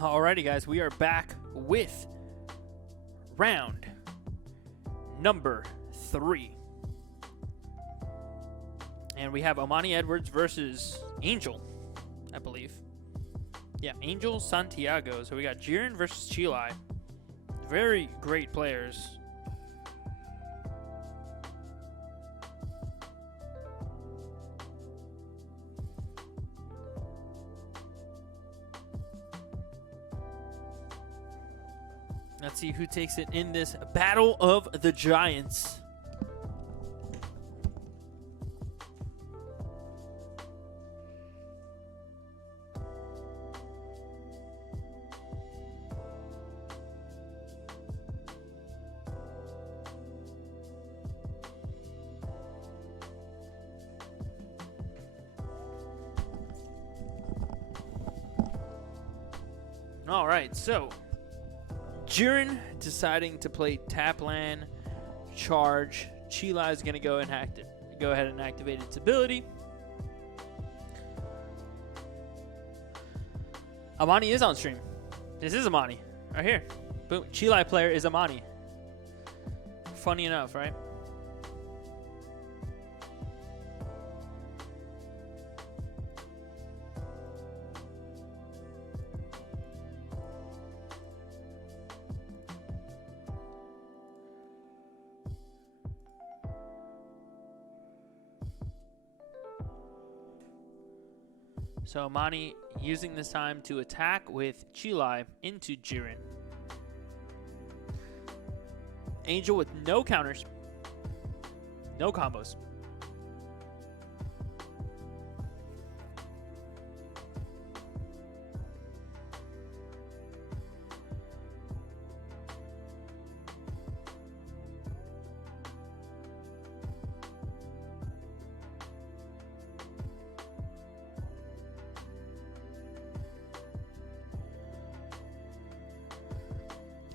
Alrighty, guys, we are back with round number 3. And we have Amani Edwards versus Angel, I believe. Yeah, Angel Santiago. So we got Jiren versus Cheelai. Very great players. Let's see who takes it in this Battle of the Giants. All right, so Jiren deciding to play Tapland, Charge. Cheelai is going to go ahead and activate its ability. Amani is on stream. This is Amani right here. Boom. Cheelai player is Amani. Funny enough, right? So Amani using this time to attack with Cheelai into Jiren. Angel with no counters, no combos.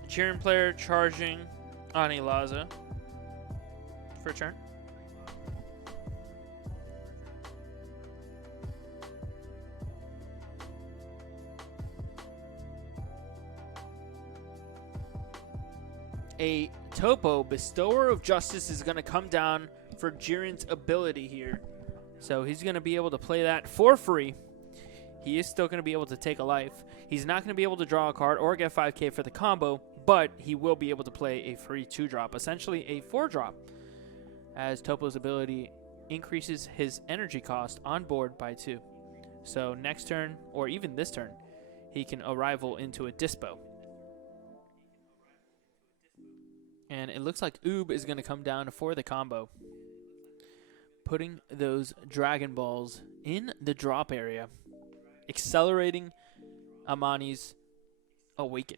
Jiren player charging on Elaza for a turn. A Topo, Bestower of Justice, is going to come down for Jiren's ability here. So he's going to be able to play that for free. He is still going to be able to take a life. He's not going to be able to draw a card or get 5k for the combo, but he will be able to play a free 2-drop, essentially a 4-drop, as Topo's ability increases his energy cost on board by 2. So next turn, or even this turn, he can arrival into a Dispo. And it looks like Oob is going to come down for the combo, putting those Dragon Balls in the drop area, accelerating Amani's Awaken.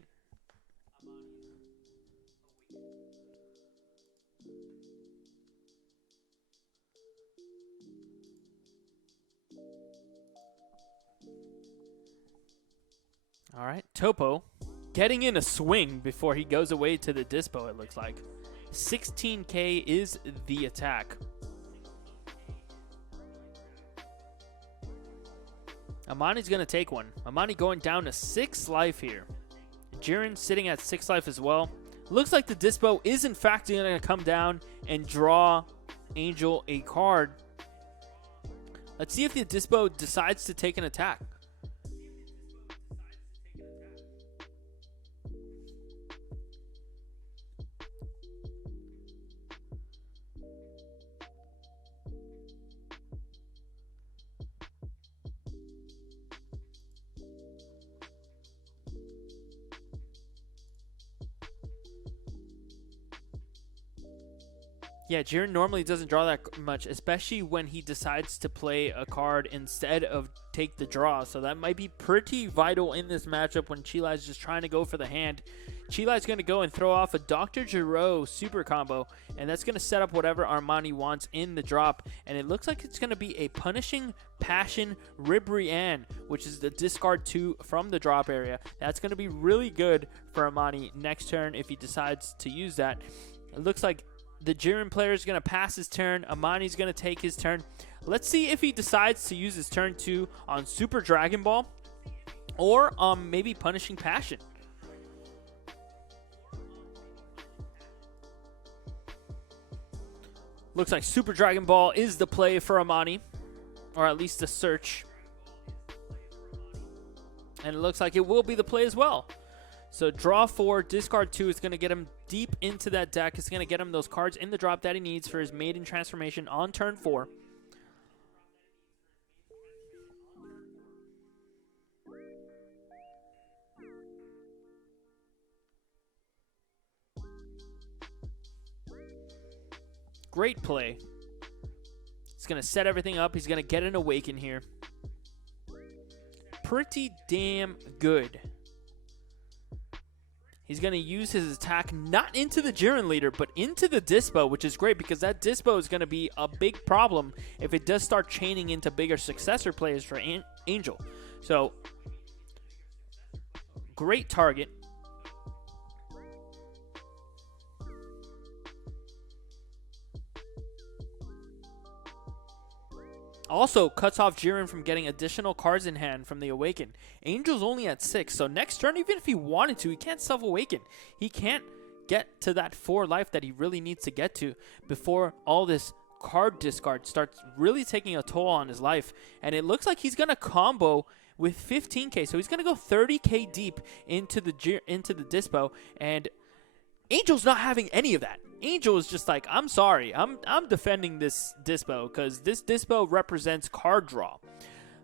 All right, Topo getting in a swing before he goes away to the Dispo, it looks like. 16k is the attack. Amani's going to take one. Amani going down to 6 life here. Jiren sitting at 6 life as well. Looks like the Dispo is in fact going to come down and draw Angel a card. Let's see if the Dispo decides to take an attack. Yeah, Jiren normally doesn't draw that much, especially when he decides to play a card instead of take the draw. So that might be pretty vital in this matchup when Cheelai's just trying to go for the hand. Cheelai's going to go and throw off a Dr. Giro super combo, and that's going to set up whatever Armani wants in the drop. And it looks like it's going to be a Punishing Passion Ribrianne, which is the discard 2 from the drop area. That's going to be really good for Armani next turn if he decides to use that. It looks like the Jiren player is going to pass his turn. Amani's going to take his turn. Let's see if he decides to use his turn 2 on Super Dragon Ball. or maybe Punishing Passion. Looks like Super Dragon Ball is the play for Amani, or at least the search. And it looks like it will be the play as well. So draw 4, discard 2 is going to get him deep into that deck. It's going to get him those cards in the drop that he needs for his maiden transformation on turn 4. Great play. He's going to set everything up. He's going to get an Awaken here. Pretty damn good. He's going to use his attack not into the Jiren leader, but into the Dispo, which is great because that Dispo is going to be a big problem if it does start chaining into bigger successor players for Angel. So, great target. Also cuts off Jiren from getting additional cards in hand from the Awaken. Angel's only at 6, so next turn, even if he wanted to, he can't self-awaken. He can't get to that 4 life that he really needs to get to before all this card discard starts really taking a toll on his life. And it looks like he's going to combo with 15k, so he's going to go 30k deep into the Dispo, and Angel's not having any of that. Angel is just like, I'm sorry, I'm defending this Dispo because this Dispo represents card draw.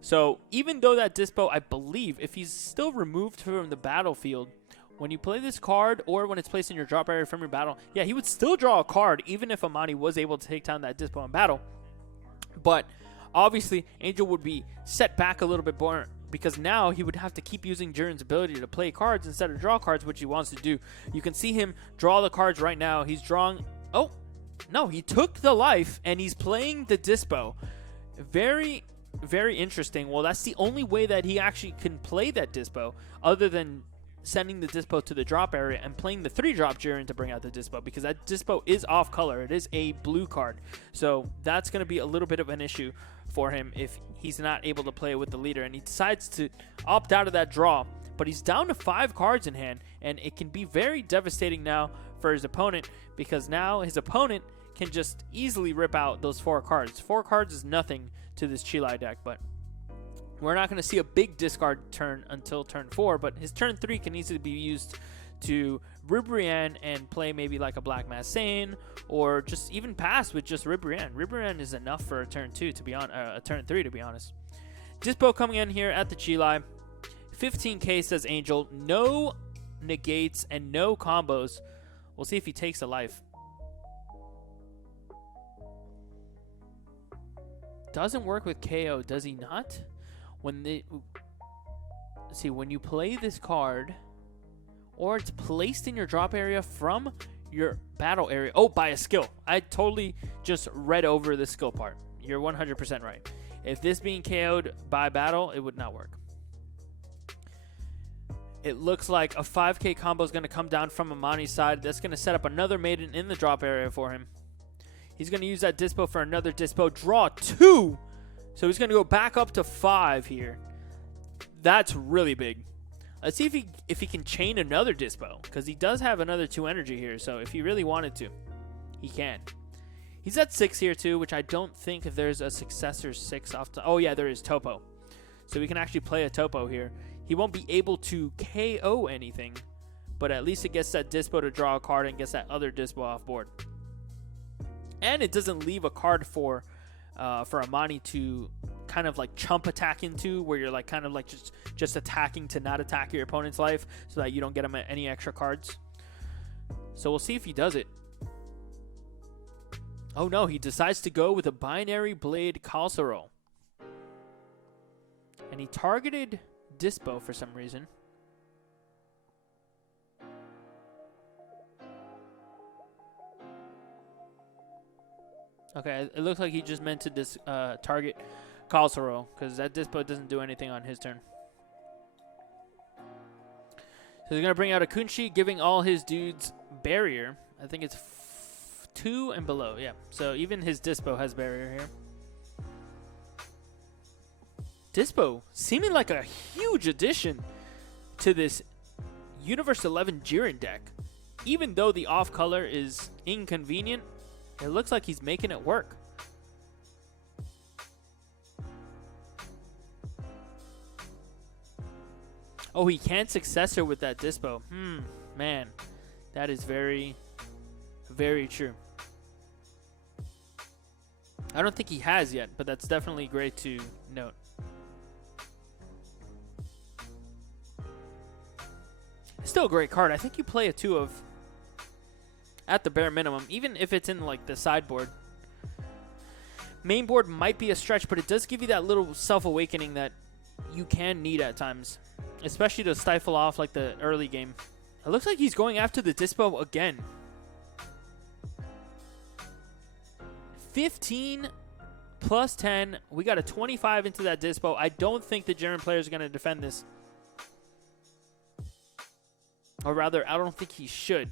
So even though that Dispo, I believe, if he's still removed from the battlefield, when you play this card or when it's placed in your drop area from your battle, yeah, he would still draw a card even if Amani was able to take down that Dispo in battle. But obviously, Angel would be set back a little bit more because now he would have to keep using Jiren's ability to play cards instead of draw cards, which he wants to do. You can see him draw the cards right now. He's drawing... Oh, no, he took the life, and he's playing the Dispo. Very, very interesting. Well, that's the only way that he actually can play that Dispo, other than sending the Dispo to the drop area and playing the 3-drop Jiren to bring out the Dispo, because that Dispo is off color. It is a blue card. So that's going to be a little bit of an issue for him if he's not able to play with the leader, and he decides to opt out of that draw. But he's down to 5 cards in hand, and it can be very devastating now for his opponent, because now his opponent can just easily rip out those 4 cards. 4 cards is nothing to this Cheelai deck, but we're not going to see a big discard turn until turn 4, but his turn 3 can easily be used to Ribrianne and play maybe like a Black Mass Sane, or just even pass with just Ribrianne. Ribrianne is enough for a turn 2 to be on a turn 3 to be honest. Dispo coming in here at the Cheelai. 15k says Angel. No negates and no combos. We'll see if he takes a life. Doesn't work with KO, does he not? When you play this card, or it's placed in your drop area from your battle area. Oh, by a skill. I totally just read over the skill part. You're 100% right. If this being KO'd by battle, it would not work. It looks like a 5k combo is going to come down from Amani's side. That's going to set up another maiden in the drop area for him. He's going to use that Dispo for another Dispo. Draw 2. So he's going to go back up to 5 here. That's really big. Let's see if he can chain another Dispo, because he does have another 2 energy here. So if he really wanted to, he can. He's at 6 here too, which I don't think if there's a successor 6 off. Oh yeah, there is Topo. So we can actually play a Topo here. He won't be able to KO anything, but at least it gets that Dispo to draw a card and gets that other Dispo off board. And it doesn't leave a card for Amani to kind of like chump attack into, where you're like kind of like just attacking to not attack your opponent's life so that you don't get him any extra cards. So we'll see if he does it. Oh no, he decides to go with a Binary Blade Calcero. And he targeted Dispo for some reason. Okay, it looks like he just meant to target Calcero, because that Dispo doesn't do anything on his turn. So he's going to bring out a Kunshi, giving all his dudes barrier. I think it's 2 and below, yeah. So even his Dispo has barrier here. Dispo seeming like a huge addition to this Universe 11 Jiren deck. Even though the off color is inconvenient, it looks like he's making it work. Oh, he can't successor with that Dispo. Man, that is very, very true. I don't think he has yet, but that's definitely great to note. Still a great card. I think you play a 2 of at the bare minimum, even if it's in like the sideboard. Main board might be a stretch, but it does give you that little self-awakening that you can need at times, especially to stifle off like the early game. It looks like he's going after the Dispo again. 15 plus 10. We got a 25 into that Dispo. I don't think the Jiren player is going to defend this. Or rather, I don't think he should.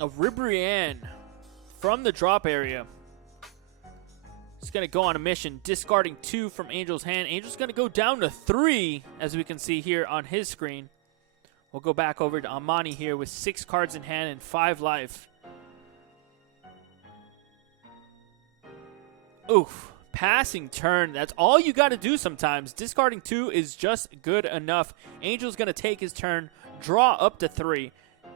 A Ribrianne from the drop area. He's going to go on a mission, discarding 2 from Angel's hand. Angel's going to go down to 3, as we can see here on his screen. We'll go back over to Amani here with 6 cards in hand and 5 life. Oof. Passing turn. That's all you got to do sometimes. Discarding 2 is just good enough. Angel's going to take his turn, draw up to 3.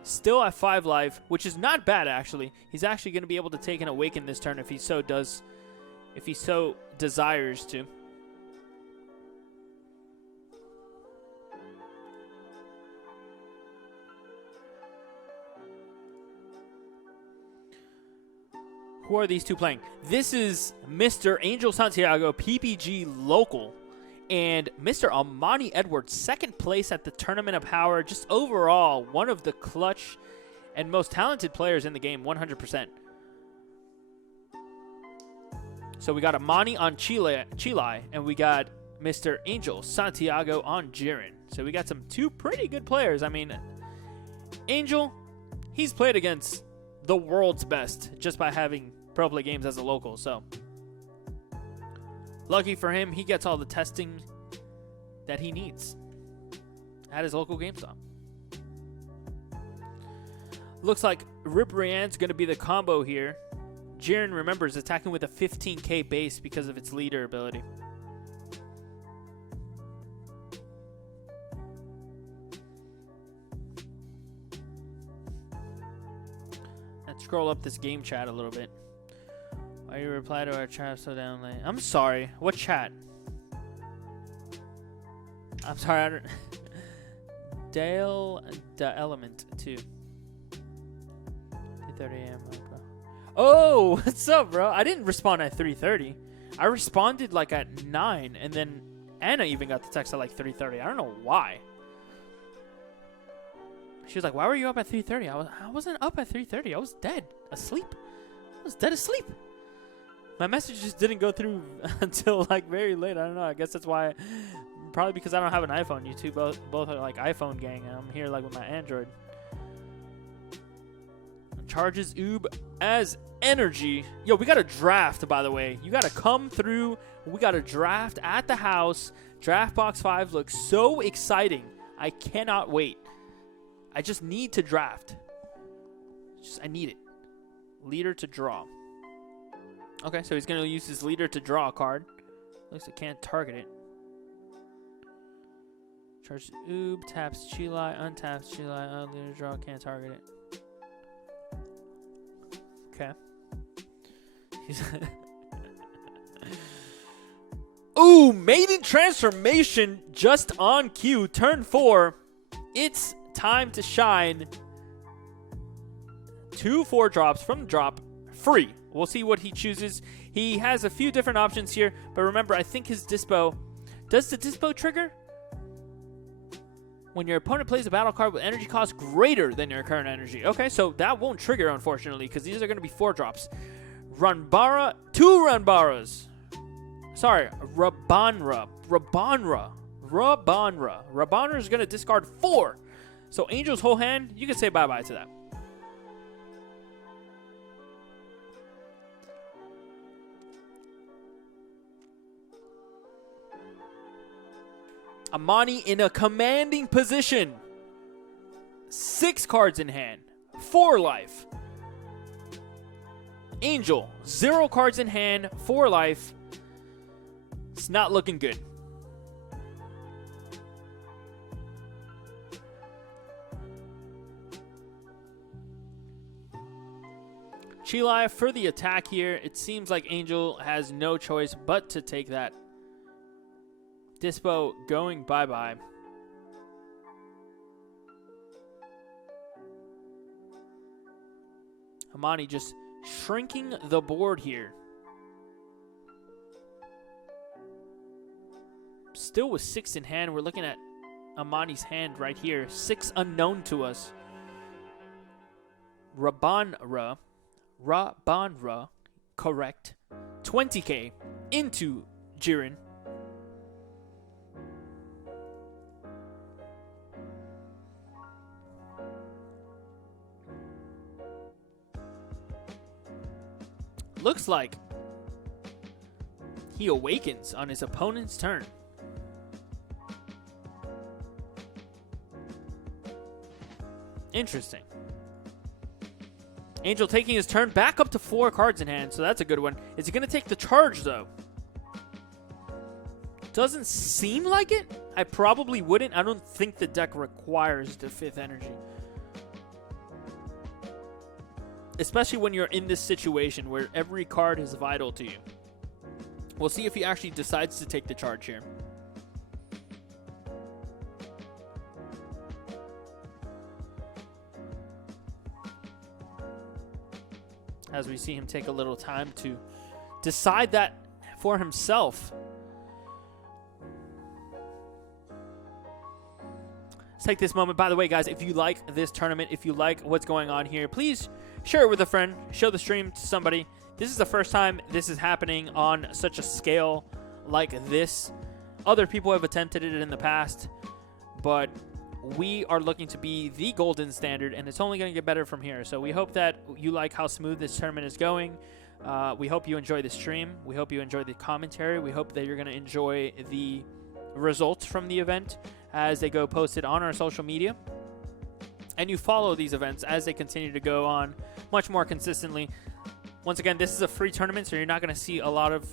Still at 5 life, which is not bad, actually. He's actually going to be able to take an Awaken this turn if he so does. If he so desires to. Who are these two playing? This is Mr. Angel Santiago, PPG local, and Mr. Amani Edwards, second place at the Tournament of Power. Just overall, one of the clutch and most talented players in the game, 100%. So we got Amani on Cheelai, and we got Mr. Angel Santiago on Jiren. So we got 2 pretty good players. I mean, Angel, he's played against the world's best just by having Pro Play Games as a local. So lucky for him, he gets all the testing that he needs at his local GameStop. Looks like Ribrianne's going to be the combo here. Jiren, remember, is attacking with a 15k base because of its leader ability. Let's scroll up this game chat a little bit. Why you reply to our chat so down late? I'm sorry. What chat? I'm sorry. I don't Dale the Element 2. 3:30 a.m. Oh, what's up, bro? I didn't respond at 3:30. I responded like at 9, and then Anna even got the text at like 3:30. I don't know why. She was like, "Why were you up at 3:30?" I wasn't up at 3:30. I was dead asleep. I was dead asleep. My message just didn't go through until like very late. I don't know. I guess that's why. Probably because I don't have an iPhone. You two both are like iPhone gang, and I'm here like with my Android. Charges Oob as energy. Yo, we got a draft, by the way. You got to come through. We got a draft at the house. Draft Box 5 looks so exciting. I cannot wait. I just need to draft. I need it. Leader to draw. Okay, so he's going to use his leader to draw a card. Looks like can't target it. Charges Oob, taps Cheelai, untaps Cheelai, leader draw, can't target it. Okay. Ooh, Maiden Transformation just on cue. Turn 4. It's time to shine. 2 4-drops from the drop. Free. We'll see what he chooses. He has a few different options here, but remember, I think his Dispo... Does the Dispo trigger? When your opponent plays a battle card with energy cost greater than your current energy. Okay, so that won't trigger, unfortunately, because these are going to be 4 drops. Ranbara, 2 Ranbaras. Sorry, Rabanra. Rabanra is going to discard 4. So Angel's whole hand, you can say bye-bye to that. Amani in a commanding position. 6 cards in hand. 4 life. Angel, 0 cards in hand. 4 life. It's not looking good. Cheelai for the attack here. It seems like Angel has no choice but to take that. Dispo going bye-bye. Amani just shrinking the board here. Still with 6 in hand. We're looking at Amani's hand right here. 6 unknown to us. Rabanra, correct. 20k into Jiren. Looks like he awakens on his opponent's turn. Interesting. Angel taking his turn back up to 4 cards in hand, so that's a good one. Is he going to take the charge, though? Doesn't seem like it. I probably wouldn't. I don't think the deck requires the 5th energy. Especially when you're in this situation where every card is vital to you. We'll see if he actually decides to take the charge here. As we see him take a little time to decide that for himself. Let's take this moment. By the way, guys, if you like this tournament, if you like what's going on here, please share it with a friend. Show the stream to somebody. This is the first time this is happening on such a scale like this. Other people have attempted it in the past, but we are looking to be the golden standard, and it's only going to get better from here. So we hope that you like how smooth this tournament is going. We hope you enjoy the stream. We hope you enjoy the commentary. We hope that you're going to enjoy the results from the event as they go posted on our social media. And you follow these events as they continue to go on much more consistently. Once again, this is a free tournament, so you're not going to see a lot of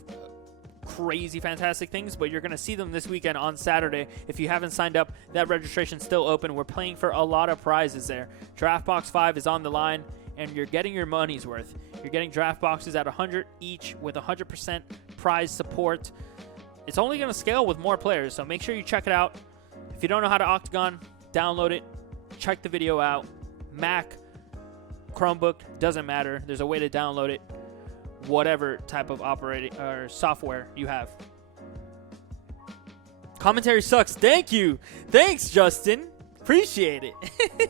crazy, fantastic things, but you're going to see them this weekend on Saturday. If you haven't signed up, that registration's still open. We're playing for a lot of prizes there. Draft Box 5 is on the line, and you're getting your money's worth. You're getting draft boxes at 100 each with 100% prize support. It's only going to scale with more players, so make sure you check it out. If you don't know how to Octagon, download it. Check the video out. Mac, Chromebook, doesn't matter. There's a way to download it. Whatever type of operating or software you have. Commentary sucks. Thank you. Thanks, Justin. Appreciate it.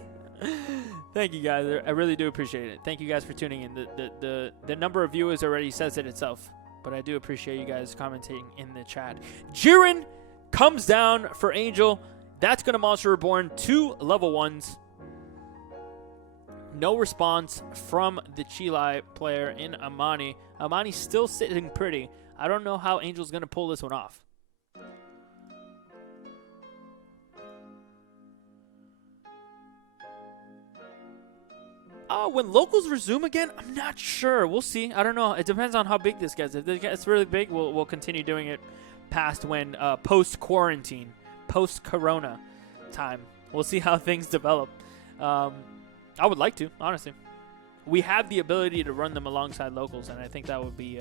Thank you, guys. I really do appreciate it. Thank you guys for tuning in. The number of viewers already says it itself, but I do appreciate you guys commenting in the chat. Jiren comes down for Angel. That's going to Monster Reborn 2 level 1s. No response from the Cheelai player in Amani. Amani's still sitting pretty. I don't know how Angel's going to pull this one off. When locals resume again, I'm not sure. We'll see. I don't know. It depends on how big this gets. If it gets really big, we'll continue doing it past when post-quarantine, post-corona time. We'll see how things develop. I would like to, honestly. We have the ability to run them alongside locals, and I think that would be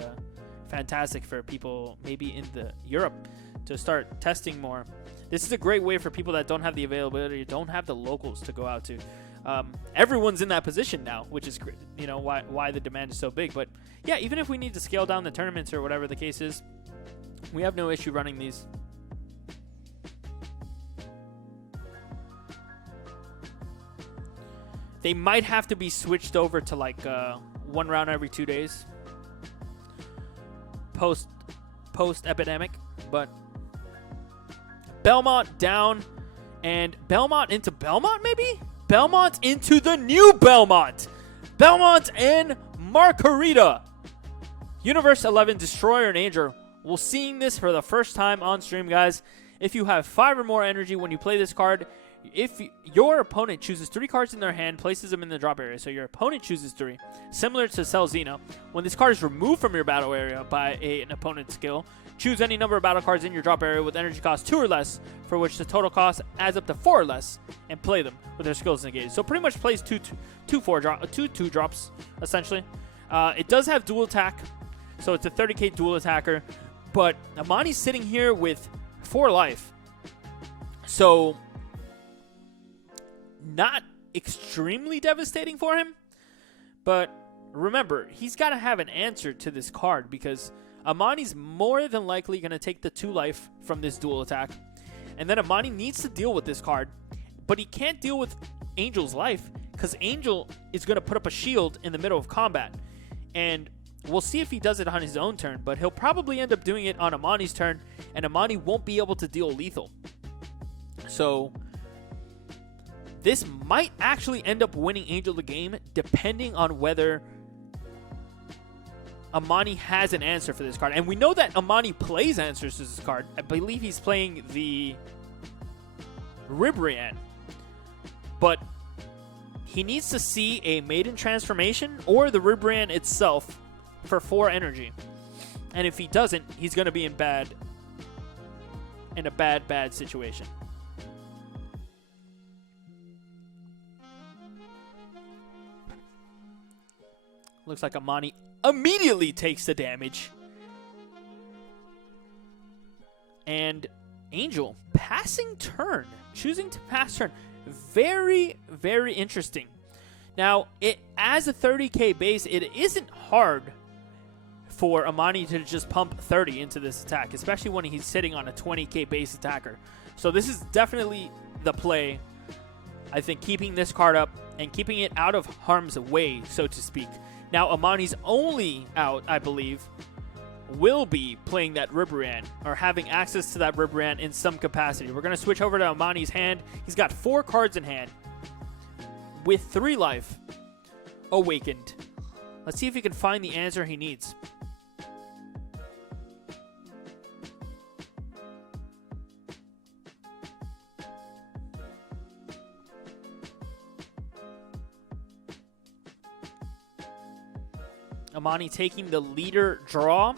fantastic for people maybe in Europe to start testing more. This is a great way for people that don't have the availability, don't have the locals to go out to. Everyone's in that position now, which is why the demand is so big. But yeah, even if we need to scale down the tournaments or whatever the case is, we have no issue running these. They might have to be switched over to like 1 round every 2 days. Post epidemic, but Belmont down, and Belmont into Belmont maybe? Belmont into the new Belmont. Belmont and Margarita. Universe 11 Destroyer and Angel. We're seeing this for the first time on stream, guys. If you have 5 or more energy when you play this card, if your opponent chooses 3 cards in their hand, places them in the drop area. So your opponent chooses 3. Similar to Celzino, when this card is removed from your battle area by an opponent's skill, choose any number of battle cards in your drop area with energy cost 2 or less, for which the total cost adds up to 4 or less, and play them with their skills negated. So pretty much plays two 2 drops, essentially. It does have dual attack, so it's a 30k dual attacker, but Amani's sitting here with 4 life. So not extremely devastating for him, but remember, he's got to have an answer to this card, because Amani's more than likely going to take the 2 life from this dual attack, and then Amani needs to deal with this card, but he can't deal with Angel's life, because Angel is going to put up a shield in the middle of combat, and we'll see if he does it on his own turn, but he'll probably end up doing it on Amani's turn, and Amani won't be able to deal lethal. So this might actually end up winning Angel the game, depending on whether Amani has an answer for this card. And we know that Amani plays answers to this card. I believe he's playing the Ribrianne. But he needs to see a Maiden Transformation or the Ribrianne itself for 4 energy. And if he doesn't, he's going to be in a bad situation. Looks like Amani immediately takes the damage. And Angel passing turn, choosing to pass turn. Very, very interesting. Now, as a 30k base, it isn't hard for Amani to just pump 30 into this attack, especially when he's sitting on a 20k base attacker. So this is definitely the play. I think keeping this card up and keeping it out of harm's way, so to speak. Now, Amani's only out, I believe, will be playing that Ribrianne, or having access to that Ribrianne in some capacity. We're going to switch over to Amani's hand. He's got 4 cards in hand with 3 life. Awakened. Let's see if he can find the answer he needs. Amani taking the leader draw.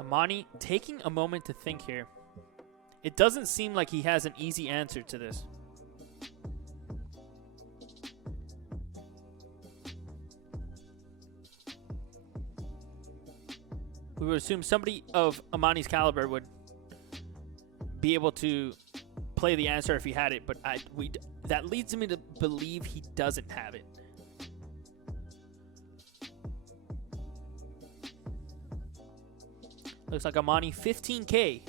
Amani taking a moment to think here. It doesn't seem like he has an easy answer to this. We would assume somebody of Amani's caliber would be able to play the answer if he had it, but that leads me to believe he doesn't have it. Looks like Amani 15k.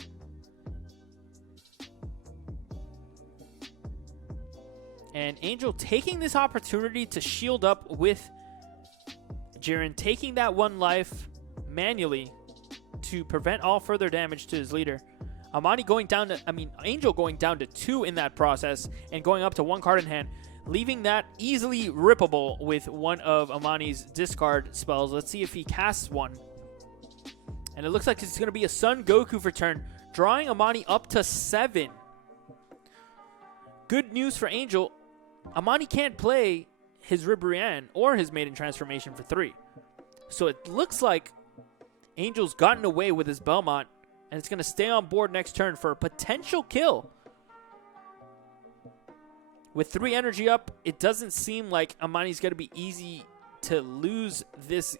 And Angel taking this opportunity to shield up with Jiren, taking that 1 life manually to prevent all further damage to his leader. Angel going down to 2 in that process and going up to 1 card in hand, leaving that easily rippable with one of Amani's discard spells. Let's see if he casts one. And it looks like it's going to be a Son Goku for turn, drawing Amani up to 7. Good news for Angel. Amani can't play his Ribrianne or his Maiden Transformation for 3. So it looks like Angel's gotten away with his Belmont, and it's going to stay on board next turn for a potential kill. With 3 energy up, it doesn't seem like Amani's going to be easy to lose this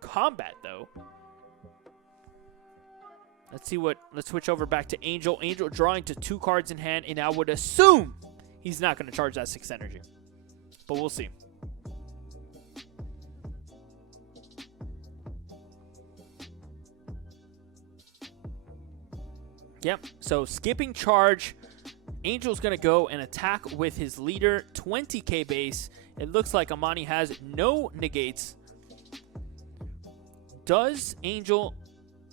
combat, though. Let's switch over back to Angel. Angel drawing to 2 cards in hand, and I would assume he's not going to charge that 6 energy. But we'll see. Yep, so skipping charge, Angel's going to go and attack with his leader, 20k base. It looks like Amani has no negates. Does Angel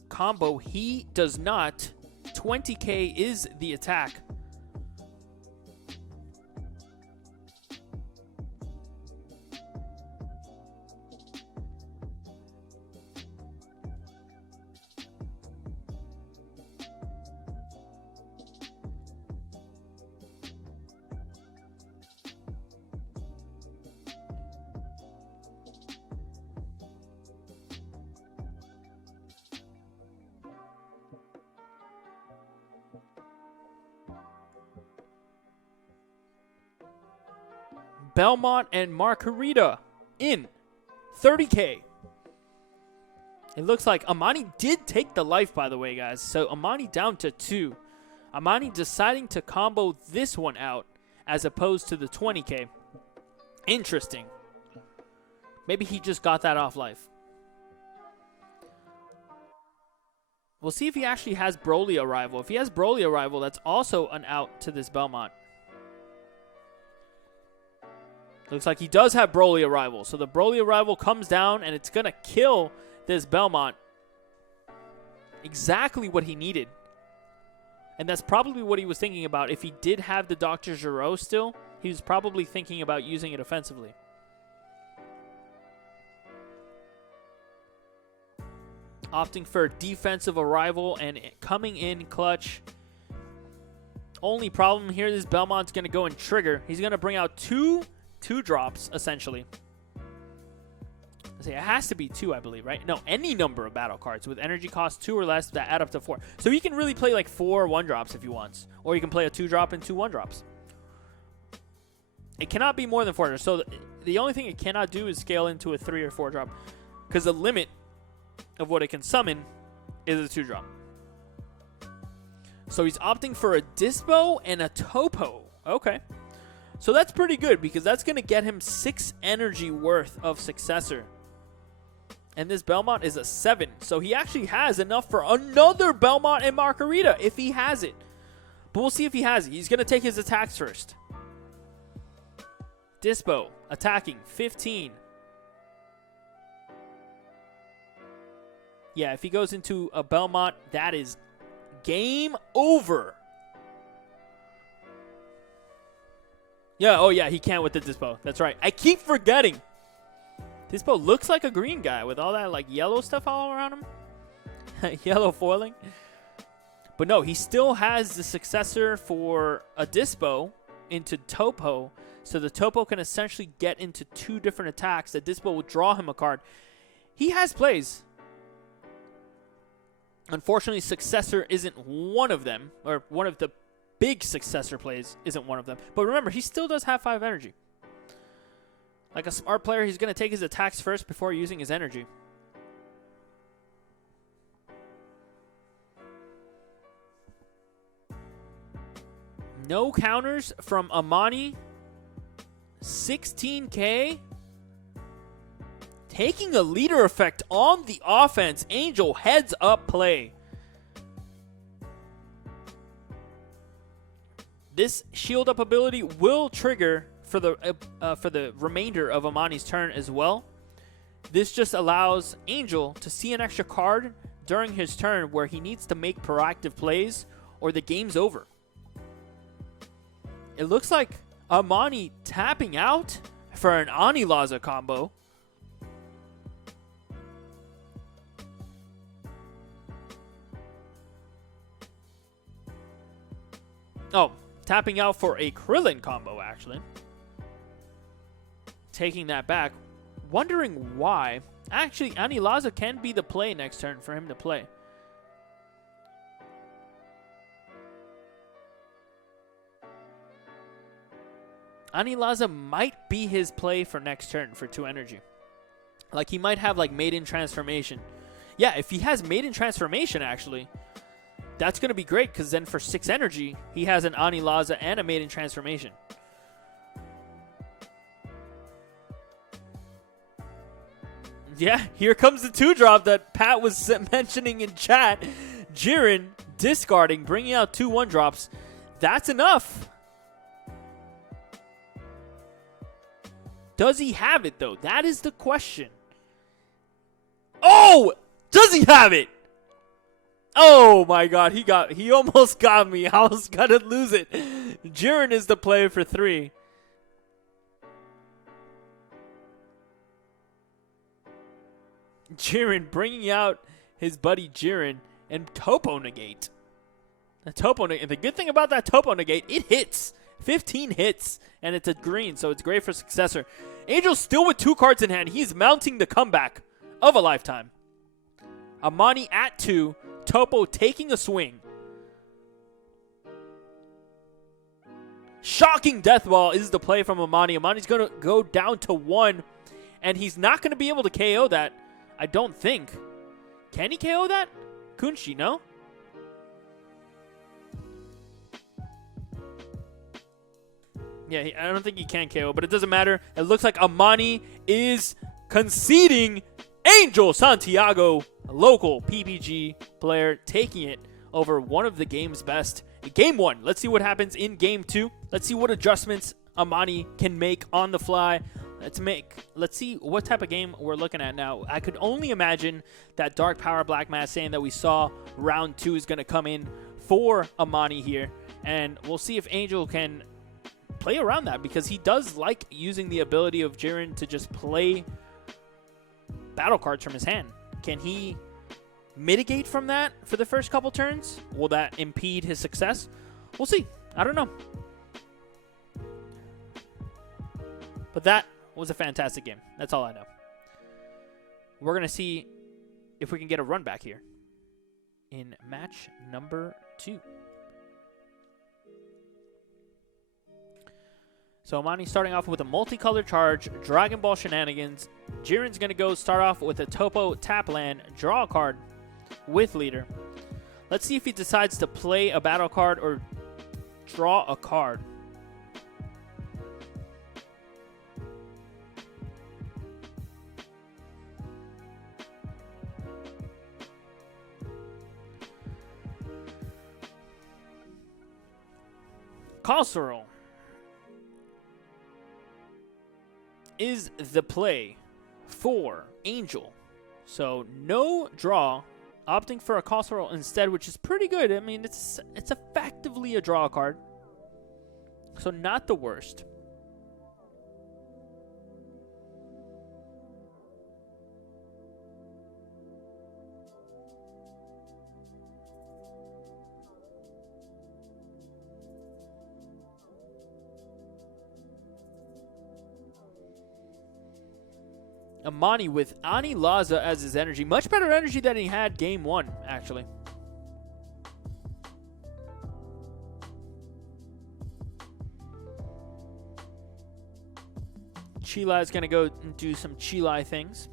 combo? He does not. 20k is the attack. Belmont and Margarita in 30k. It looks like Amani did take the life, by the way, guys. So Amani down to 2. Amani deciding to combo this one out as opposed to the 20k. Interesting. Maybe he just got that off life. We'll see if he actually has Broly Arrival. If he has Broly Arrival, that's also an out to this Belmont. Looks like he does have Broly Arrival. So the Broly Arrival comes down, and it's going to kill this Belmont. Exactly what he needed. And that's probably what he was thinking about. If he did have the Dr. Gero still, he was probably thinking about using it offensively. Opting for a defensive Arrival and coming in clutch. Only problem here is Belmont's going to go and trigger. He's going to bring out two drops, essentially. It has to be 2, I believe, right? No, any number of battle cards with energy cost 2 or less that add up to 4. So he can really play like 4 1-drops if he wants. Or you can play a 2-drop and 2 1-drops. It cannot be more than 4. So the only thing it cannot do is scale into a 3 or 4-drop. Because the limit of what it can summon is a 2-drop. So he's opting for a Dispo and a Topo. Okay. So that's pretty good because that's going to get him 6 energy worth of Successor. And this Belmont is a 7. So he actually has enough for another Belmont and Margarita if he has it. But we'll see if he has it. He's going to take his attacks first. Dispo attacking 15. Yeah, if he goes into a Belmont, that is game over. Yeah, oh yeah, he can with the Dispo. That's right. I keep forgetting. Dispo looks like a green guy with all that like yellow stuff all around him. Yellow foiling. But no, he still has the Successor for a Dispo into Topo. So the Topo can essentially get into 2 different attacks. The Dispo will draw him a card. He has plays. Unfortunately, Successor isn't one of them. Or one of the big Successor plays isn't one of them. But remember, he still does have 5 energy. Like a smart player, he's going to take his attacks first before using his energy. No counters from Amani. 16k. Taking a leader effect on the offense. Angel heads up play. This shield up ability will trigger for the remainder of Amani's turn as well. This just allows Angel to see an extra card during his turn where he needs to make proactive plays or the game's over. It looks like Amani tapping out for an Anilaza combo. Oh, tapping out for a Krillin combo, actually. Taking that back. Wondering why. Actually, Anilaza can be the play next turn for him to play. Anilaza might be his play for next turn for 2 energy. Like, he might have, like, Maiden Transformation. Yeah, if he has Maiden Transformation, actually, that's going to be great, because then for 6 energy, he has an Anilaza and a Maiden Transformation. Yeah, here comes the 2-drop that Pat was mentioning in chat. Jiren discarding, bringing out 2 1-drops. That's enough. Does he have it, though? That is the question. Oh! Does he have it? Oh, my God. He almost got me. I was going to lose it. Jiren is the player for 3. Jiren bringing out his buddy Jiren and Topo Negate. The good thing about that Topo Negate, it hits. 15 hits, and it's a green, so it's great for Successor. Angel still with 2 cards in hand. He's mounting the comeback of a lifetime. Amani at 2. Topo taking a swing. Shocking Death Ball is the play from Amani. Amani's going to go down to 1, and he's not going to be able to KO that, I don't think. Can he KO that? Kunshi, no? Yeah, I don't think he can KO, but it doesn't matter. It looks like Amani is conceding. Angel Santiago, a local PPG player, taking it over one of the game's best. In Game 1, let's see what happens in Game 2. Let's see what adjustments Amani can make on the fly. Let's see what type of game we're looking at now. I could only imagine that Dark Power Black Mass Saiyan that we saw round 2 is going to come in for Amani here. And we'll see if Angel can play around that, because he does like using the ability of Jiren to just play battle cards from his hand. Can he mitigate from that for the first couple turns? Will that impede his success? We'll see. I don't know. But that was a fantastic game. That's all I know. We're going to see if we can get a run back here in match number 2. So Amani starting off with a multicolored charge, Dragon Ball Shenanigans. Jiren's going to start off with a Topo Tap Land, draw a card with leader. Let's see if he decides to play a battle card or draw a card. Casserole is the play for Angel. So no draw, opting for a casserole instead, which is pretty good. I mean, it's effectively a draw card, so not the worst. Amani with Ani Laza as his energy. Much better energy than he had Game 1, actually. Cheelai is going to go and do some Cheelai things.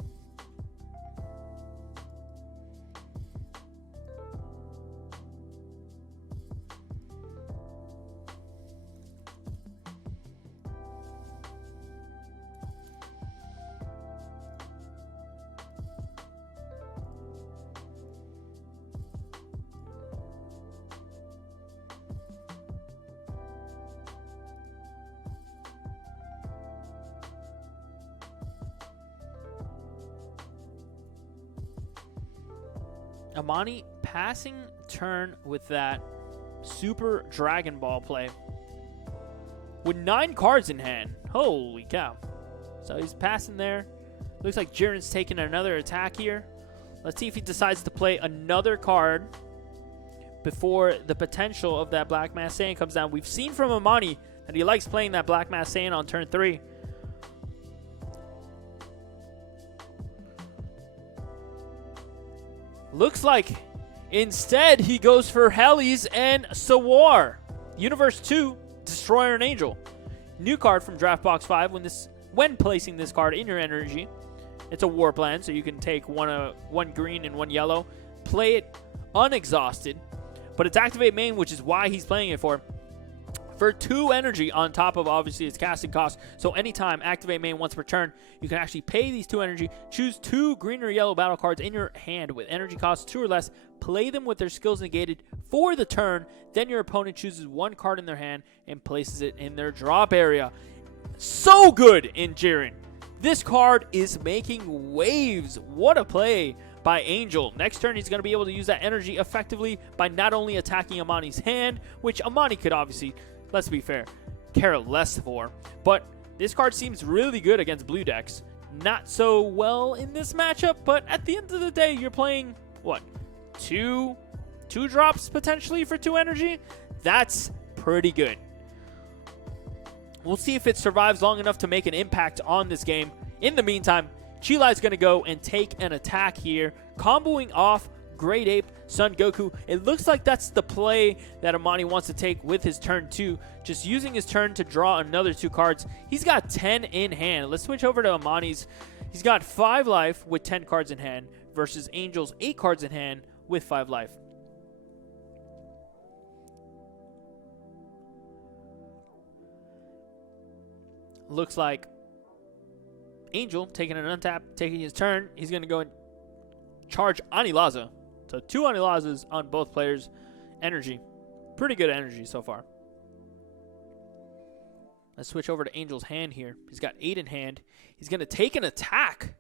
Amani passing turn with that Super Dragon Ball play with 9 cards in hand. Holy cow. So he's passing there. Looks like Jiren's taking another attack here. Let's see if he decides to play another card before the potential of that Black Mass Saiyan comes down. We've seen from Amani that he likes playing that Black Mass Saiyan on turn 3. Looks like instead he goes for Hellies and Sawar. Universe 2, Destroyer and Angel. New card from Draft Box 5. When placing this card in your energy, it's a war plan, so you can take one green and 1 yellow. Play it unexhausted, but it's activate main, which is why he's playing it for. for 2 energy on top of obviously its casting cost. So anytime activate main once per turn, you can actually pay these 2 energy, choose 2 green or yellow battle cards in your hand with energy cost 2 or less, play them with their skills negated for the turn, then your opponent chooses 1 card in their hand and places it in their drop area. So good in Jiren. This card is making waves. What a play by Angel. Next turn, he's going to be able to use that energy effectively by not only attacking Amani's hand, which Amani could obviously, let's be fair, care less for, but this card seems really good against blue decks. Not so well in this matchup, but at the end of the day, you're playing, what, two drops potentially for 2 energy? That's pretty good. We'll see if it survives long enough to make an impact on this game. In the meantime, Cheelai is going to go and take an attack here, comboing off Great Ape, Son Goku. It looks like that's the play that Amani wants to take with his turn 2, just using his turn to draw another 2 cards. He's got 10 in hand. Let's switch over to Amani's. He's got 5 life with 10 cards in hand versus Angel's 8 cards in hand with 5 life. Looks like Angel taking an untap, taking his turn. He's going to go and charge Anilaza. So 2 Anilazas on both players. Energy. Pretty good energy so far. Let's switch over to Angel's hand here. He's got 8 in hand. He's going to take an attack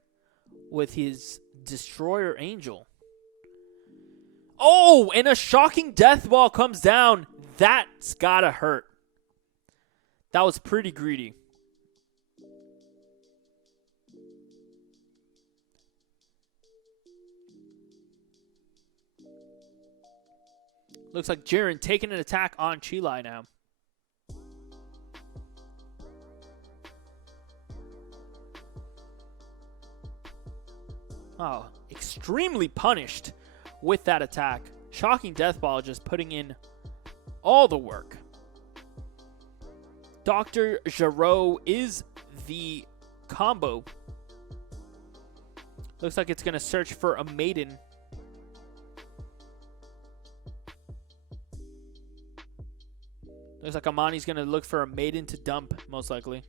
with his Destroyer Angel. Oh, and a shocking death ball comes down. That's got to hurt. That was pretty greedy. Looks like Jiren taking an attack on Cheelai now. Oh, extremely punished with that attack. Shocking Death Ball just putting in all the work. Dr. Gero is the combo. Looks like it's going to search for a maiden. Looks like Amani's going to look for a maiden to dump, most likely.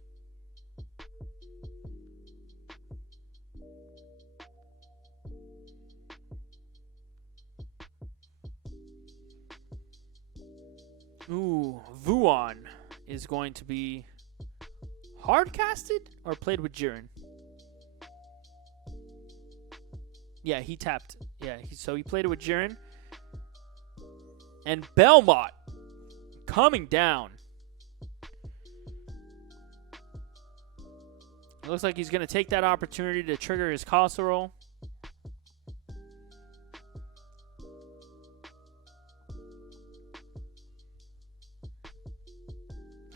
Ooh, Vuon is going to be hard casted or played with Jiren? Yeah, he tapped. Yeah, so he played it with Jiren. And Belmont coming down. It looks like he's going to take that opportunity to trigger his casserole.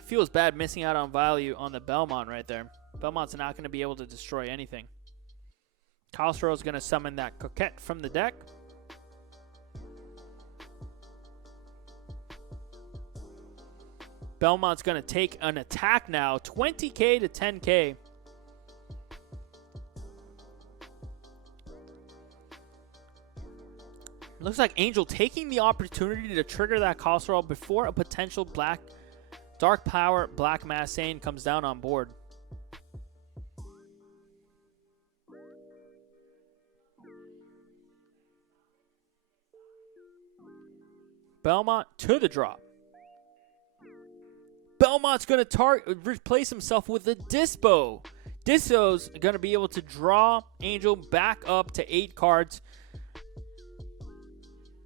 Feels bad missing out on value on the Belmont right there. Belmont's not going to be able to destroy anything. Casserole is going to summon that Coquette from the deck. Belmont's going to take an attack now. 20k to 10k. Looks like Angel taking the opportunity to trigger that casserole before a potential Dark Power Black Mass Saiyan comes down on board. Belmont to the drop. Belmont's going to replace himself with a Dispo. Dispo's going to be able to draw Angel back up to 8 cards.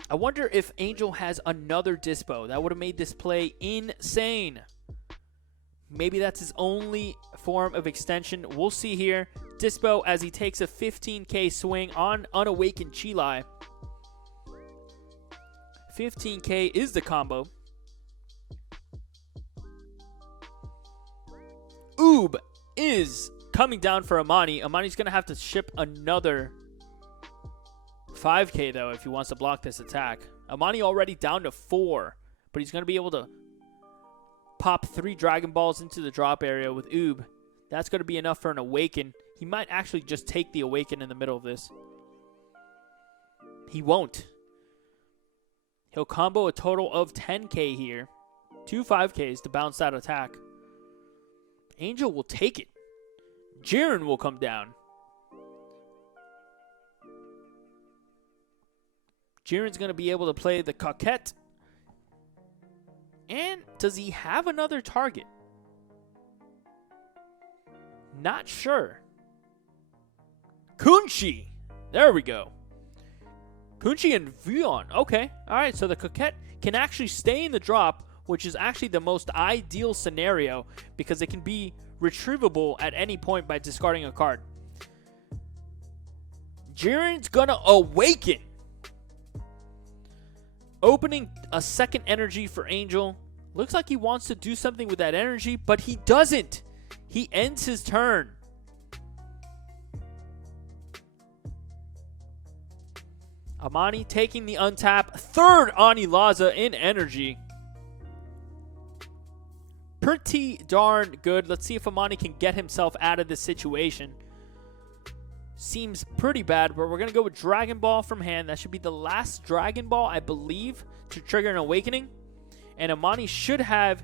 I wonder if Angel has another Dispo. That would have made this play insane. Maybe that's his only form of extension. We'll see here. Dispo as he takes a 15k swing on Unawakened Cheelai. 15k is the combo. Oob is coming down for Amani. Amani's going to have to ship another 5k though if he wants to block this attack. Amani already down to 4, but he's going to be able to pop 3 Dragon Balls into the drop area with Oob. That's going to be enough for an Awaken. He might actually just take the Awaken in the middle of this. He won't. He'll combo a total of 10k here. 2 5Ks to bounce that attack. Angel will take it. Jiren will come down. Jiren's going to be able to play the Coquette. And does he have another target? Not sure. Kunchi. There we go. Kunchi and Vuon. Okay. All right. So the Coquette can actually stay in the drop, which is actually the most ideal scenario because it can be retrievable at any point by discarding a card. Jiren's going to awaken. Opening a second energy for Angel. Looks like he wants to do something with that energy, but he doesn't. He ends his turn. Amani taking the untap. Third Ani Laza in energy. Pretty darn good. Let's see if Amani can get himself out of this situation. Seems pretty bad, but we're going to go with Dragon Ball from hand. That should be the last Dragon Ball, I believe, to trigger an awakening. And Amani should have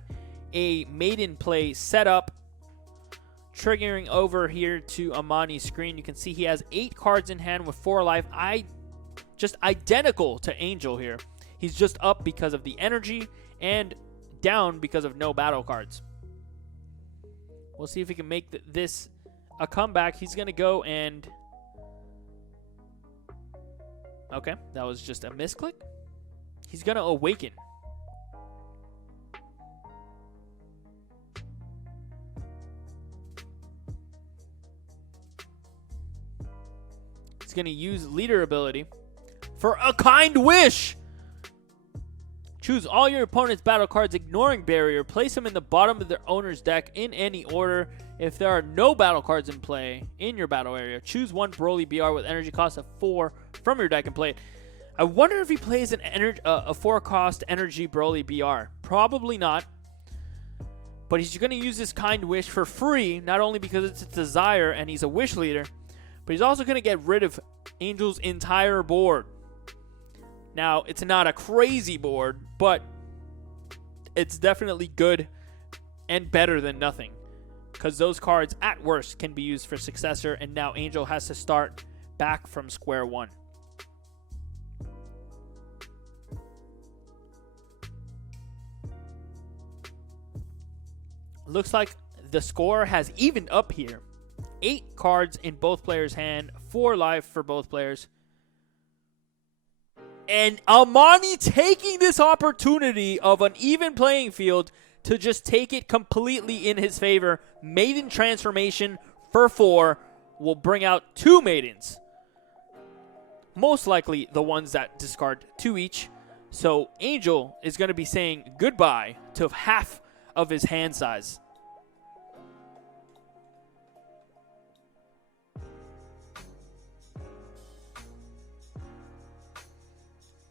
a maiden play set up. Triggering over here to Amani's screen. You can see he has 8 cards in hand with 4 life. Just identical to Angel here. He's just up because of the energy and down because of no battle cards. We'll see if he can make this a comeback. He's going to go and... Okay, that was just a misclick. He's going to awaken. He's going to use leader ability for a kind wish. Choose all your opponent's battle cards, ignoring barrier. Place them in the bottom of their owner's deck in any order. If there are no battle cards in play in your battle area, choose one Broly BR with energy cost of 4 from your deck and play it. I wonder if he plays a 4-cost energy Broly BR. Probably not. But he's going to use this kind wish for free, not only because it's a desire and he's a wish leader, but he's also going to get rid of Angel's entire board. Now, it's not a crazy board, but it's definitely good and better than nothing. Because those cards, at worst, can be used for successor, and now Angel has to start back from square one. Looks like the score has evened up here. 8 cards in both players' hand, 4 life for both players. And Amani taking this opportunity of an even playing field to just take it completely in his favor. Maiden transformation for 4 will bring out 2 maidens. Most likely the ones that discard 2 each. So Angel is going to be saying goodbye to half of his hand size.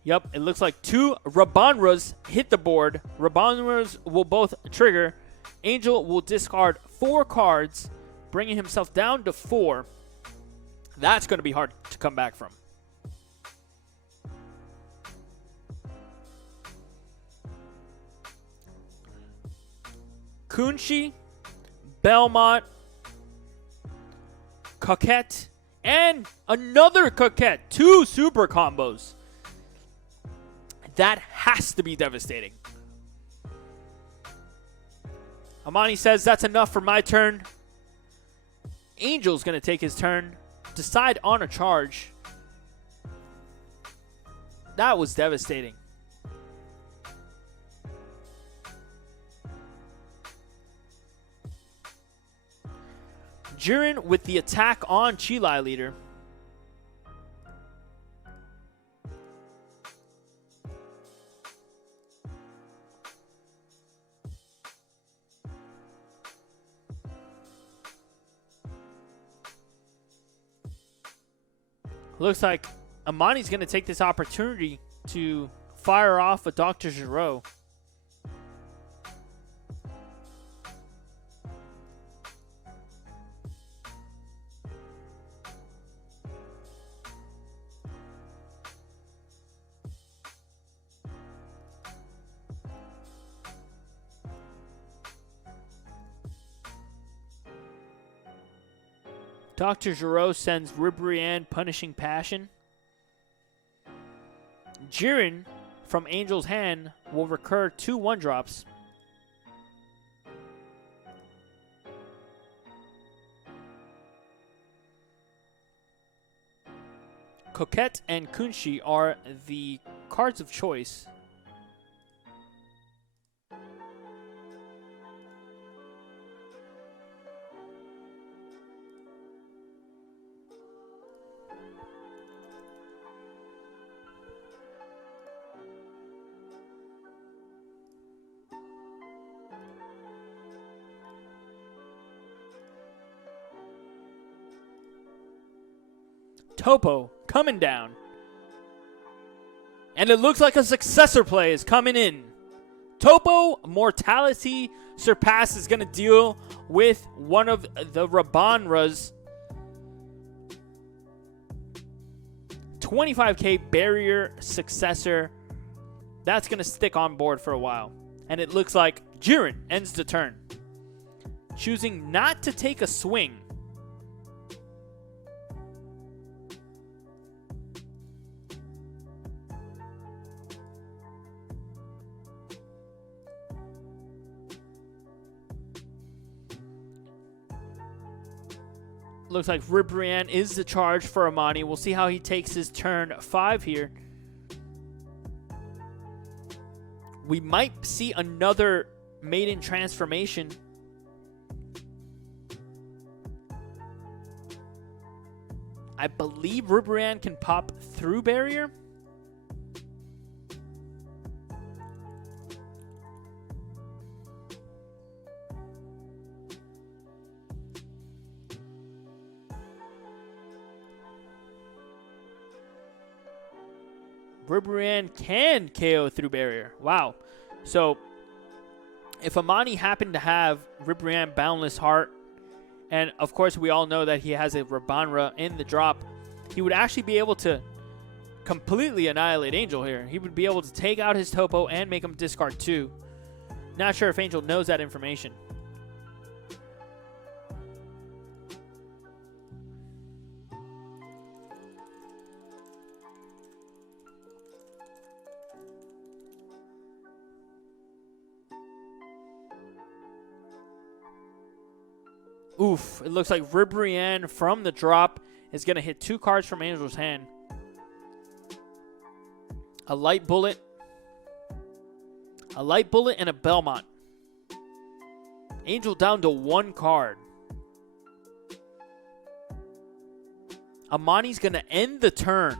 Yep, it looks like 2 Rabanras hit the board. Rabanras will both trigger. Angel will discard 4 cards, bringing himself down to 4. That's going to be hard to come back from. Kunchi, Belmont, Coquette, and another Coquette. 2 super combos. That has to be devastating. Amani says, that's enough for my turn. Angel's going to take his turn. Decide on a charge. That was devastating. Jiren with the attack on Cheelai leader. Looks like Amani's going to take this opportunity to fire off a Dr. Giro. Dr. Giro sends Ribrianne Punishing Passion. Jiren from Angel's hand will recur 2 1-drops. Coquette and Kunshi are the cards of choice. Topo coming down. And it looks like a successor play is coming in. Topo Mortality Surpass is going to deal with one of the Rabanras. 25k barrier successor. That's going to stick on board for a while. And it looks like Jiren ends the turn, choosing not to take a swing. Looks like Ribrianne is the charge for Amani. We'll see how he takes his turn 5 here. We might see another maiden transformation. I believe Ribrianne can pop through barrier. Ribrianne can KO through barrier. Wow. So, if Amani happened to have Ribrianne Boundless Heart, and of course we all know that he has a Rabanra in the drop, he would actually be able to completely annihilate Angel here. He would be able to take out his Topo and make him discard 2. Not sure if Angel knows that information. Oof, it looks like Ribrianne from the drop is going to hit 2 cards from Angel's hand. A Light Bullet. A Light Bullet and a Belmont. Angel down to 1 card. Amani's going to end the turn.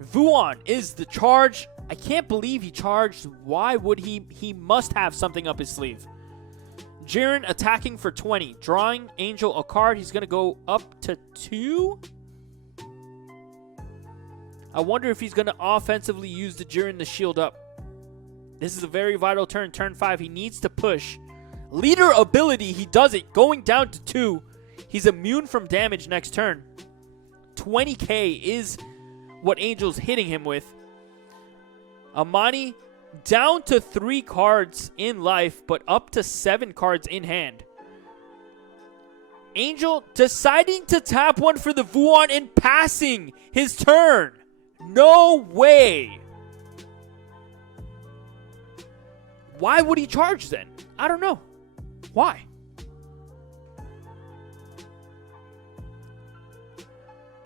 Vuon is the charge. I can't believe he charged. Why would he? He must have something up his sleeve. Jiren attacking for 20. Drawing Angel a card. He's going to go up to 2. I wonder if he's going to offensively use the Jiren to shield up. This is a very vital turn. Turn 5. He needs to push. Leader ability. He does it. Going down to 2. He's immune from damage next turn. 20k is what Angel's hitting him with. Amani down to 3 cards in life, but up to 7 cards in hand. Angel deciding to tap 1 for the Vuon and passing his turn. No way. Why would he charge then? I don't know. Why?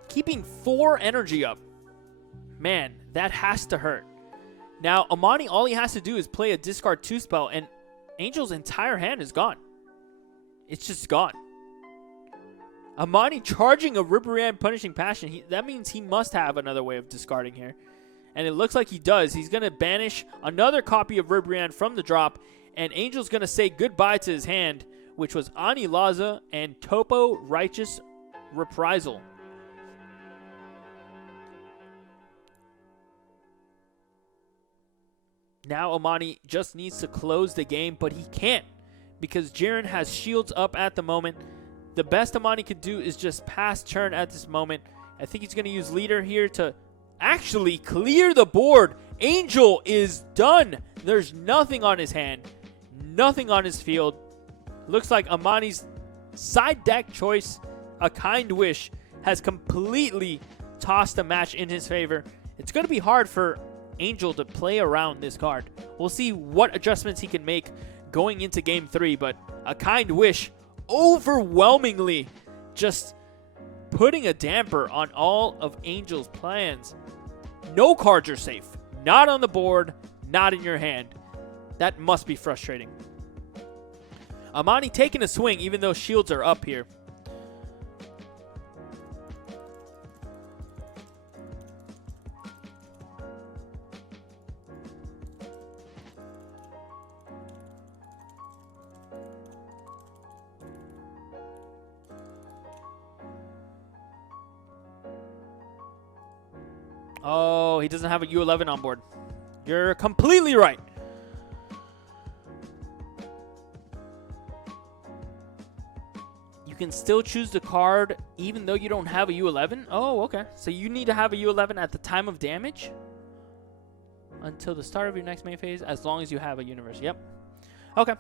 Keeping 4 energy up. Man, that has to hurt. Now, Amani, all he has to do is play a discard 2 spell, and Angel's entire hand is gone. It's just gone. Amani charging a Ribrianne Punishing Passion. That means he must have another way of discarding here. And it looks like he does. He's going to banish another copy of Ribrianne from the drop, and Angel's going to say goodbye to his hand, which was Ani Laza and Topo Righteous Reprisal. Now Amani just needs to close the game, but he can't because Jiren has shields up at the moment. The best Amani could do is just pass turn at this moment. I think he's going to use leader here to actually clear the board. Angel is done. There's nothing on his hand, nothing on his field. Looks like Amani's Side deck choice, A Kind Wish, has completely tossed the match in his favor. It's going to be hard for Angel to play around this card. We'll see what adjustments he can make going into game 3, but A Kind Wish overwhelmingly just putting a damper on all of Angel's plans. No cards are safe. Not on the board, not in your hand. That must be frustrating. Amani taking a swing even though shields are up here. Oh, he doesn't have a U11 on board. You're completely right. You can still choose the card even though you don't have a U11? Oh, okay. So you need to have a U11 at the time of damage until the start of your next main phase, as long as you have a universe. Yep. Okay.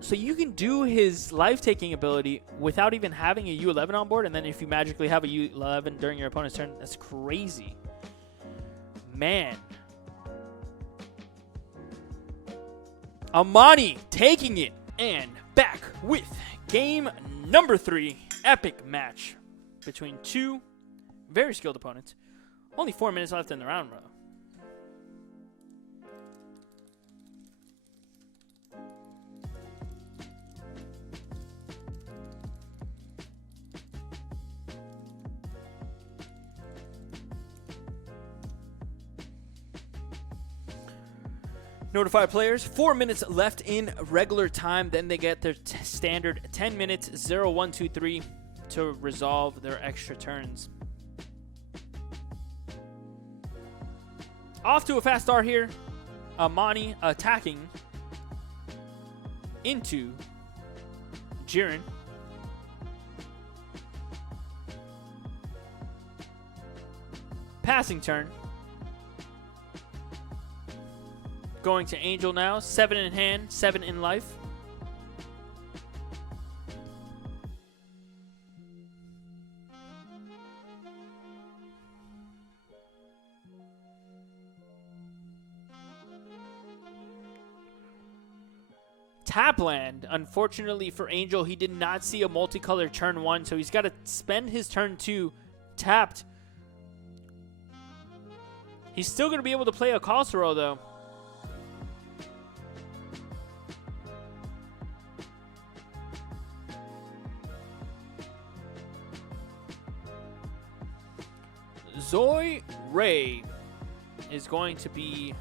So you can do his life-taking ability without even having a U11 on board, and then if you magically have a U11 during your opponent's turn, that's crazy. Man. Amani taking it, and back with game number 3. Epic match between two very skilled opponents. Only 4 minutes left in the round, bro. Notify players, 4 minutes left in regular time. Then they get their standard 10 minutes, 0, 1, 2, 3 to resolve their extra turns. Off to a fast start here. Amani attacking into Jiren. Passing turn. Going to Angel now. 7 in hand, 7 in life. Tapland. Unfortunately for Angel, he did not see a multicolor turn 1, so he's got to spend his turn 2 tapped. He's still going to be able to play a Khosrow, though. Zoe Ray is going to be...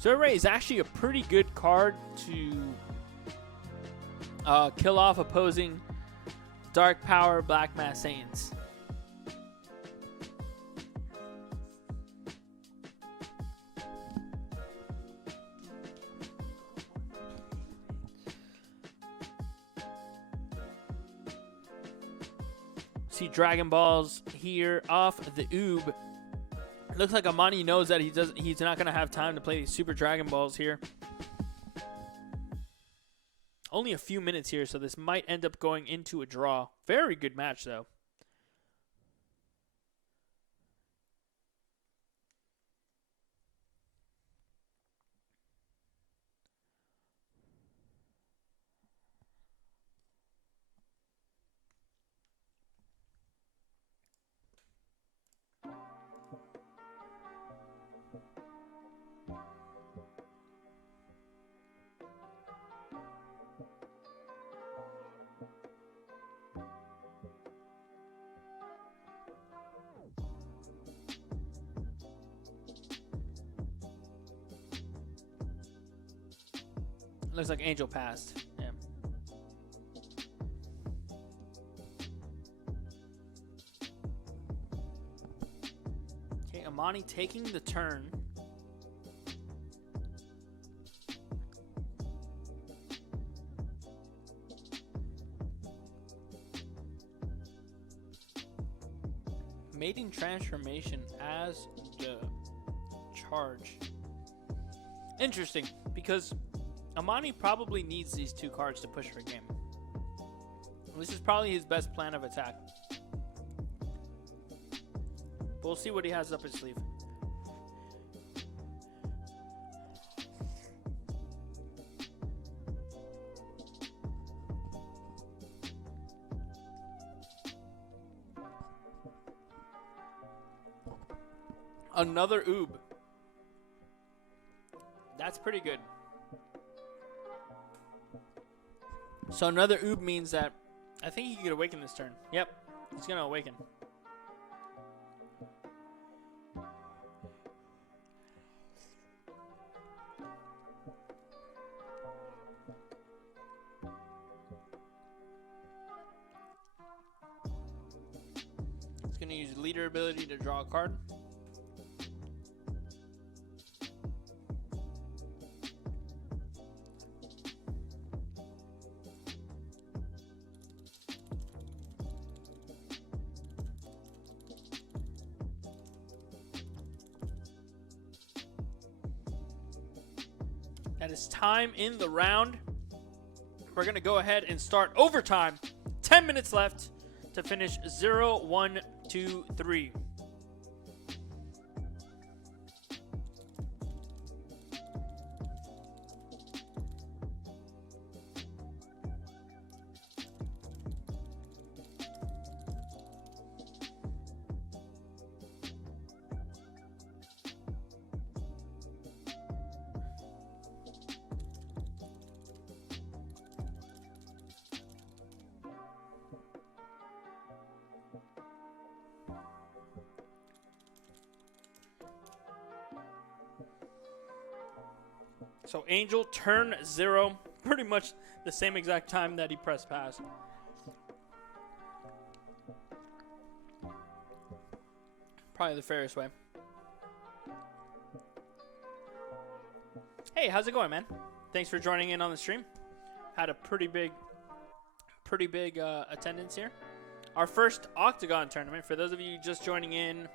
Zoe Ray is actually a pretty good card to kill off opposing Dark Power Black Mass Saiyans. See Dragon Balls here off the Oob. Looks like Amani knows that he's not going to have time to play these Super Dragon Balls here. Only a few minutes here, so this might end up going into a draw. Very good match, though. Looks like Angel passed. Yeah. Okay, Amani taking the turn. Mating transformation as the charge. Interesting, because Amani probably needs these 2 cards to push for game. This is probably his best plan of attack. But we'll see what he has up his sleeve. Another Oob. That's pretty good. So another Oob means that I think he could awaken this turn. Yep, he's going to awaken. He's going to use leader ability to draw a card. That is time in the round. We're going to go ahead and start overtime. 10 minutes left to finish 0, 1, 2, 3. So Angel, turn 0, pretty much the same exact time that he pressed pass. Probably the fairest way. Hey, how's it going, man? Thanks for joining in on the stream. Had a pretty big attendance here. Our first Octagon tournament, for those of you just joining in,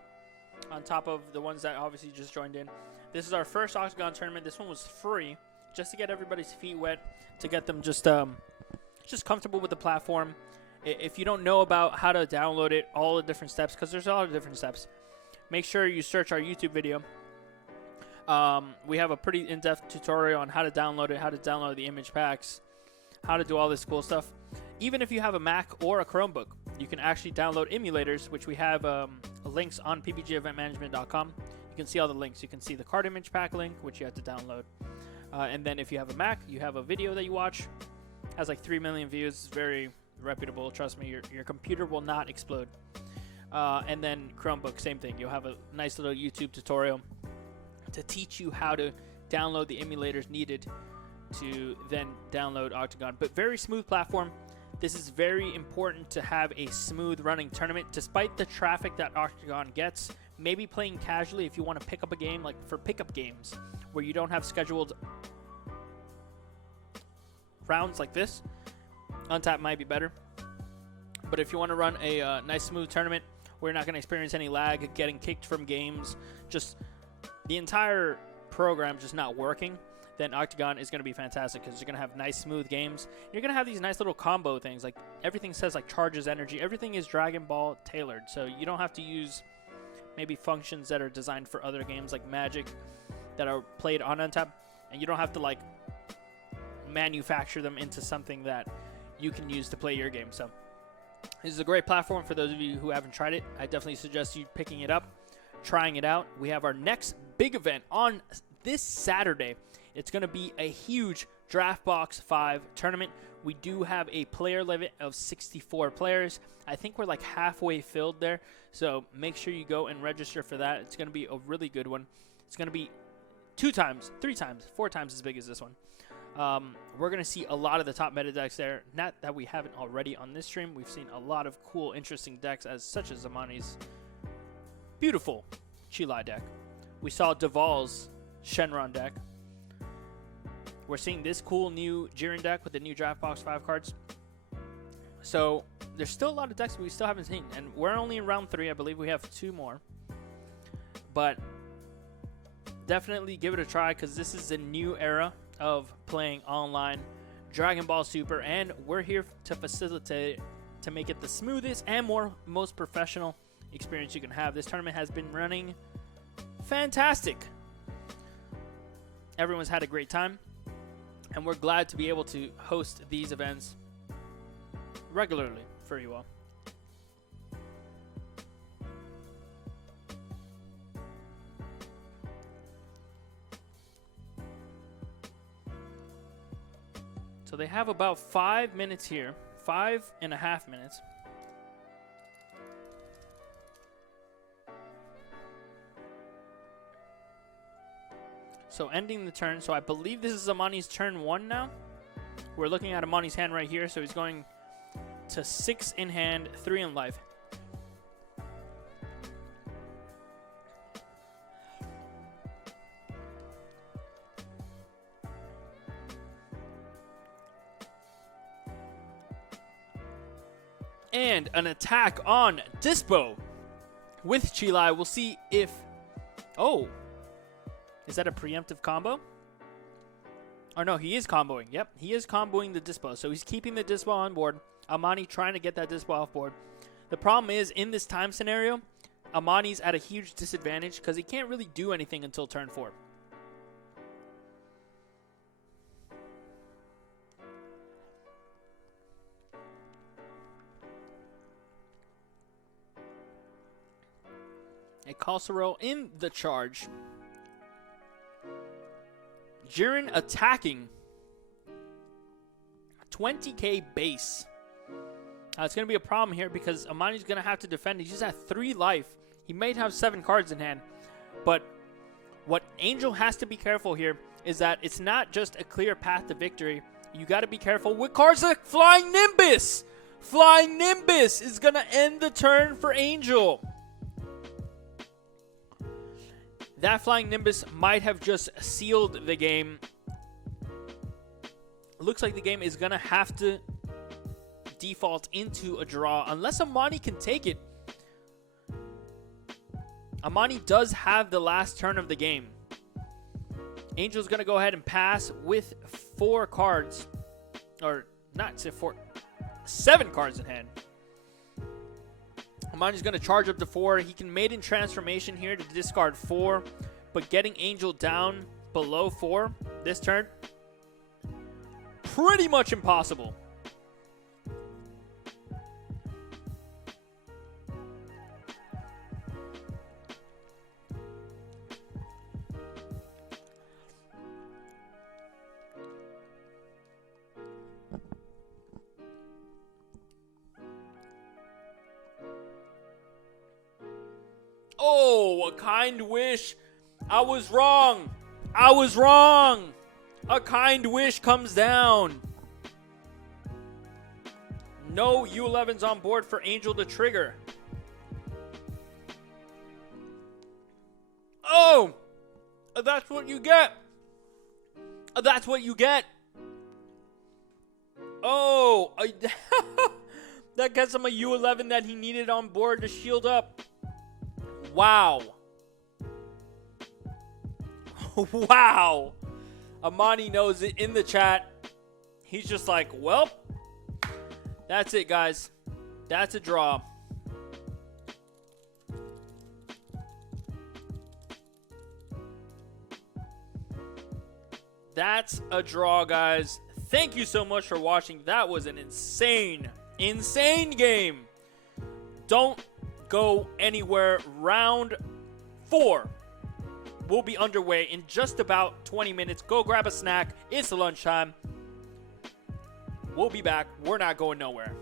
on top of the ones that obviously just joined in. This is our first Octagon tournament. This one was free, just to get everybody's feet wet, to get them just comfortable with the platform. If you don't know about how to download it, all the different steps, because there's a lot of different steps, make sure you search our YouTube video. We have a pretty in-depth tutorial on how to download it, how to download the image packs, how to do all this cool stuff. Even if you have a Mac or a Chromebook, you can actually download emulators, which we have links on ppgeventmanagement.com. You can see all the links. You can see the card image pack link, which you have to download. And then if you have a Mac, you have a video that you watch. Has like 3 million views. It's very reputable. Trust me, your computer will not explode. And then Chromebook, same thing. You'll have a nice little YouTube tutorial to teach you how to download the emulators needed to then download Octagon. But very smooth platform. This is very important to have a smooth running tournament. Despite the traffic that Octagon gets, maybe playing casually if you want to pick up a game, like for pickup games where you don't have scheduled rounds like this, Untap might be better. But if you want to run a nice smooth tournament where you're not going to experience any lag, getting kicked from games, just the entire program just not working, then Octagon is going to be fantastic because you're going to have nice smooth games. You're going to have these nice little combo things, like everything says like charges energy. Everything is Dragon Ball tailored, so you don't have to use maybe functions that are designed for other games like Magic that are played on Untap, and you don't have to like manufacture them into something that you can use to play your game. So this is a great platform for those of you who haven't tried it. I definitely suggest you picking it up, trying it out. We have our next big event on this Saturday. It's going to be a huge Draft Box 5 tournament. We do have a player limit of 64 players. I think we're like halfway filled there, so make sure you go and register for that. It's going to be a really good one. It's going to be 2 times, 3 times, 4 times as big as this one. We're going to see a lot of the top meta decks there. Not that we haven't already on this stream. We've seen a lot of cool, interesting decks, such as Zamani's beautiful Cheelai deck. We saw Deval's Shenron deck. We're seeing this cool new Jiren deck with the new Draft Box 5 cards. So there's still a lot of decks we still haven't seen. And we're only in round 3. I believe we have 2 more. But definitely give it a try because this is a new era of playing online Dragon Ball Super, and we're here to facilitate to make it the smoothest and most professional experience you can have. This tournament has been running fantastic. Everyone's had a great time, and we're glad to be able to host these events regularly for you all. So they have about 5 minutes here, 5.5 minutes. So ending the turn. So I believe this is Amani's turn 1 now. We're looking at Amani's hand right here. So he's going to 6 in hand, 3 in life. And an attack on Dispo with Cheelai. We'll see if... Oh. Is that a preemptive combo? Or no, he is comboing. Yep, he is comboing the Dispo. So he's keeping the Dispo on board. Amani trying to get that Dispo off board. The problem is, in this time scenario, Amani's at a huge disadvantage because he can't really do anything until turn 4. A Kalsaro in the charge. Jiren attacking. 20k base. It's going to be a problem here because Amani's going to have to defend. He's just at 3 life. He may have 7 cards in hand. But what Angel has to be careful here is that it's not just a clear path to victory. You got to be careful with cards like Flying Nimbus. Flying Nimbus is going to end the turn for Angel. That Flying Nimbus might have just sealed the game. Looks like the game is going to have to default into a draw unless Amani can take it. Amani does have the last turn of the game. Angel's going to go ahead and pass with 4 cards. Or not say 4. 7 cards in hand. Amani's going to charge up to 4. He can Maiden Transformation here to discard 4. But getting Angel down below 4 this turn, pretty much impossible. Oh, a kind wish. I was wrong. I was wrong. A kind wish comes down. No U11s on board for Angel to trigger. Oh, that's what you get. That's what you get. Oh, that gets him a U11 that he needed on board to shield up. Wow. Wow. Amani knows it in the chat. He's just like, well, that's it, guys. That's a draw. That's a draw, guys. Thank you so much for watching. That was an insane game. Don't go anywhere. Round 4 will be underway in just about 20 minutes. Go grab a snack. It's lunchtime. We'll be back. We're not going nowhere.